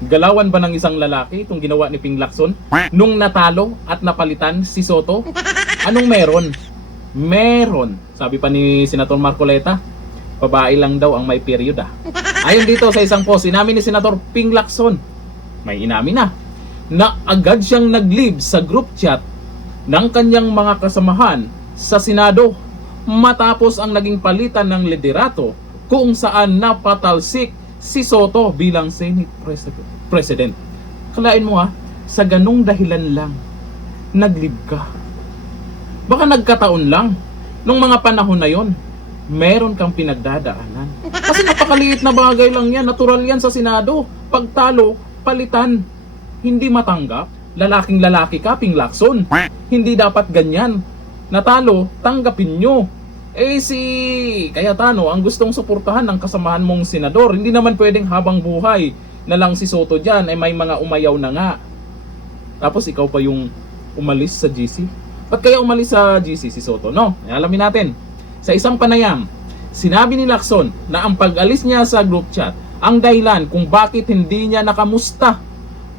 Galawan ba ng isang lalaki itong ginawa ni Ping Lacson nung natalo at napalitan si Soto? Anong meron? Meron. Sabi pa ni Senator Marcoleta, babae lang daw ang may period Ayon dito sa isang post, inamin ni Senator Ping Lacson, may inamin na agad siyang nag-leave sa group chat ng kanyang mga kasamahan sa Senado matapos ang naging palitan ng liderato kung saan napatalsik si Soto bilang Senate President. Kalain mo sa ganung dahilan lang, nag-leave ka. Baka nagkataon lang, nung mga panahon na yon, meron kang pinagdadaanan. Kasi napakaliit na bagay lang yan, natural yan sa Senado. Pagtalo, palitan. Hindi matanggap, lalaking lalaki ka, Ping Lacson. Hindi dapat ganyan. Natalo, tanggapin nyo. Si Cayetano ang gustong suportahan ng kasamahan mong senador. Hindi naman pwedeng habang buhay na lang si Soto dyan, may mga umayaw na nga. Tapos ikaw pa yung umalis sa GC. Ba't kaya umalis sa GC si Soto? No, alamin natin. Sa isang panayam, sinabi ni Lacson na ang pag-alis niya sa group chat ang dahilan kung bakit hindi niya nakamusta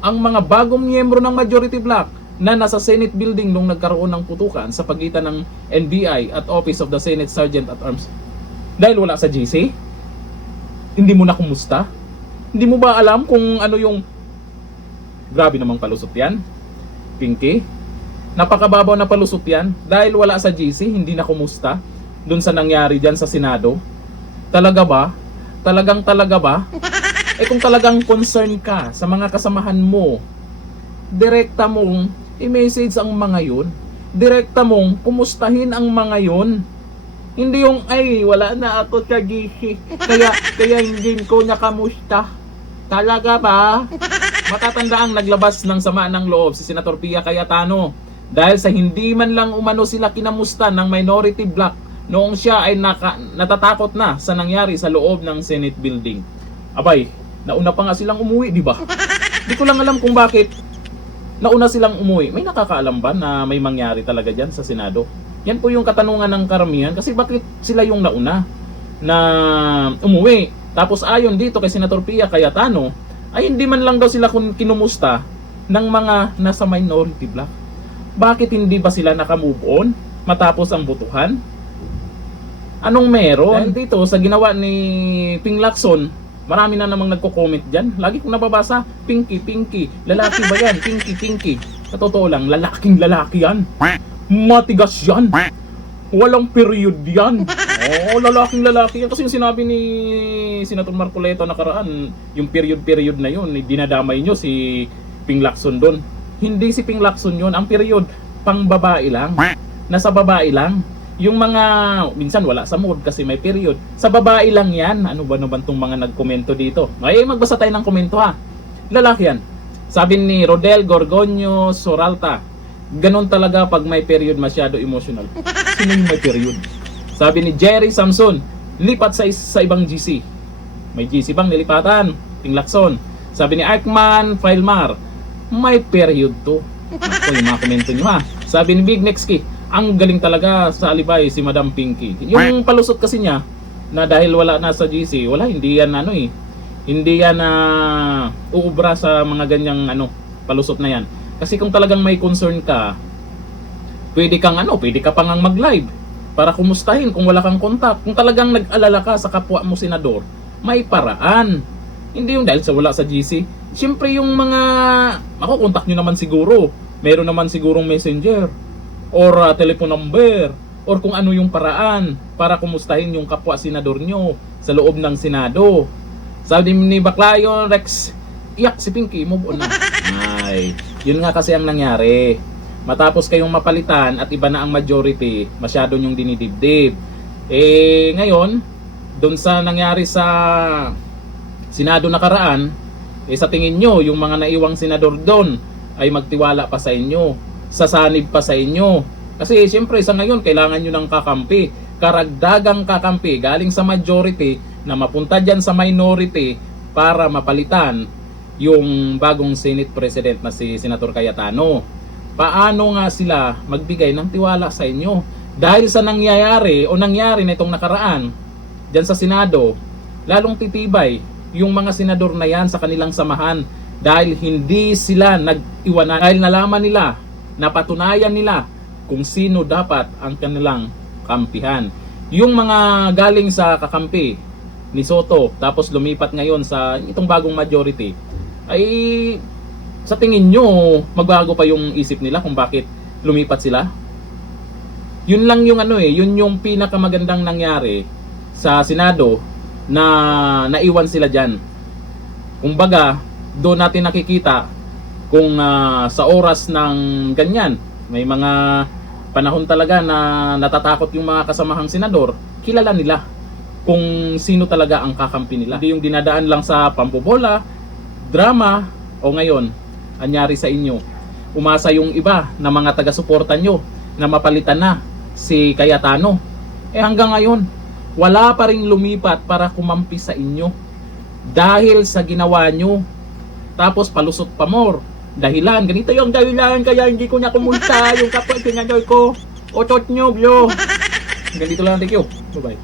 ang mga bagong miyembro ng Majority Bloc na nasa Senate building nung nagkaroon ng putukan sa pagitan ng NBI at Office of the Senate Sergeant at Arms. Dahil wala sa GC? Hindi mo na kumusta? Hindi mo ba alam kung ano yung... Grabe namang palusot yan, Pinky. Napakababaw na palusot yan. Dahil wala sa GC, hindi na kumusta dun sa nangyari dyan sa Senado. Talaga ba? Talaga ba? Kung talagang concern ka sa mga kasamahan mo, direkta mong i-message ang mga yun. Direkta mong kumustahin ang mga yun. Hindi yung, ay, wala na ako sa GC. Kaya hindi ko niya kamusta. Talaga ba? Matatanda ang naglabas ng sama ng loob si Senator Pia Cayetano dahil sa hindi man lang umano sila kinamusta ng Minority Bloc noong siya ay natatakot na sa nangyari sa loob ng Senate building. Abay, nauna pa nga silang umuwi, di ba? Di ko lang alam kung bakit nauna silang umuwi. May nakakaalam ba na may mangyari talaga dyan sa Senado? Yan po yung katanungan ng karamihan kasi bakit sila yung nauna na umuwi? Tapos ayon dito kay Senator Pia Cayetano, ay hindi man lang daw sila kinumusta ng mga nasa Minority Bloc. Bakit hindi ba sila nakamove on matapos ang butuhan? Anong meron? Dahil dito sa ginawa ni Ping Lacson, marami na namang nagko-comment dyan. Lagi kong nababasa, Pinky, lalaki ba yan? Pinky. Sa totoo lang, lalaking lalaki yan. Matigas yan. Walang period yan. Lalaking lalaki yan. Kasi yung sinabi ni Senator Marcoleta nakaraan, yung period na yun, dinadamay nyo si Ping Lacson doon. Hindi si Ping Lacson yun. Ang period, pang babae lang. Nasa babae lang. Yung mga, minsan wala sa mood kasi may period. Sa babae lang yan. Ano ba naman tong mga nagkomento dito? Ay, magbasa tayo ng komento Lalaki yan. Sabi ni Rodel Gorgonio Soralta, ganon talaga pag may period, masyado emotional. Sino yung may period? Sabi ni Jerry Samson, lipat sa ibang GC. May GC bang nilipatan? Ping Lacson. Sabi ni Arkman Filmar, may period to. Ako yung mga komento nyo Sabi ni Big Nexki, ang galing talaga sa alibay si Madam Pinky. Yung palusot kasi niya na dahil wala na sa GC, hindi yan hindi yan uubra sa mga ganyang palusot na yan. Kasi kung talagang may concern ka, pwede ka pang mag-live para kumustahin kung wala kang kontak. Kung talagang nag-alala ka sa kapwa mo senador, may paraan. Hindi yung dahil sa wala sa GC. Siyempre yung mga makukontak nyo naman siguro. Meron naman sigurong messenger or telephone number or kung ano yung paraan para kumustahin yung kapwa senador nyo sa loob ng Senado. Sabi ni Baclayon Rex, iyak si Pinky, move on na. Ay, yun nga kasi ang nangyari. Matapos kayong mapalitan at iba na ang majority, masyado nyong dinidibdib. Ngayon, doon sa nangyari sa Senado nakaraan, sa tingin nyo, yung mga naiwang senador doon ay magtiwala pa sa inyo, sasanib pa sa inyo. Kasi siyempre sa ngayon, kailangan nyo ng kakampi, karagdagang kakampi galing sa majority na mapunta dyan sa minority para mapalitan yung bagong Senate President na si Senator Cayetano. Paano nga sila magbigay ng tiwala sa inyo? Dahil sa nangyari na itong nakaraan dyan sa Senado, lalong titibay yung mga senador na yan sa kanilang samahan dahil hindi sila nag-iwanan, dahil nalaman nila, napatunayan nila kung sino dapat ang kanilang kampihan. Yung mga galing sa kakampi ni Soto tapos lumipat ngayon sa itong bagong majority, ay sa tingin nyo magbago pa yung isip nila kung bakit lumipat sila? Yun lang yung yun yung pinakamagandang nangyari sa Senado, na naiwan sila diyan. Kumbaga, doon natin nakikita kung sa oras ng ganyan, may mga panahon talaga na natatakot yung mga kasamahang senador, kilala nila kung sino talaga ang kakampi nila. Hindi yung dinadaan lang sa pambobola, drama, o ngayon, anyari sa inyo. Umasa yung iba na mga taga-suporta nyo na mapalitan na si Cayetano. Hanggang ngayon, wala pa ring lumipat para kumampi sa inyo dahil sa ginawa nyo. Tapos palusot pa more. Dahilan, ganito yung dahilan kaya hindi ko na kumulta yung kapwa senador ko. Otot nyo, bro. Ganito lang, thank you. Bye-bye.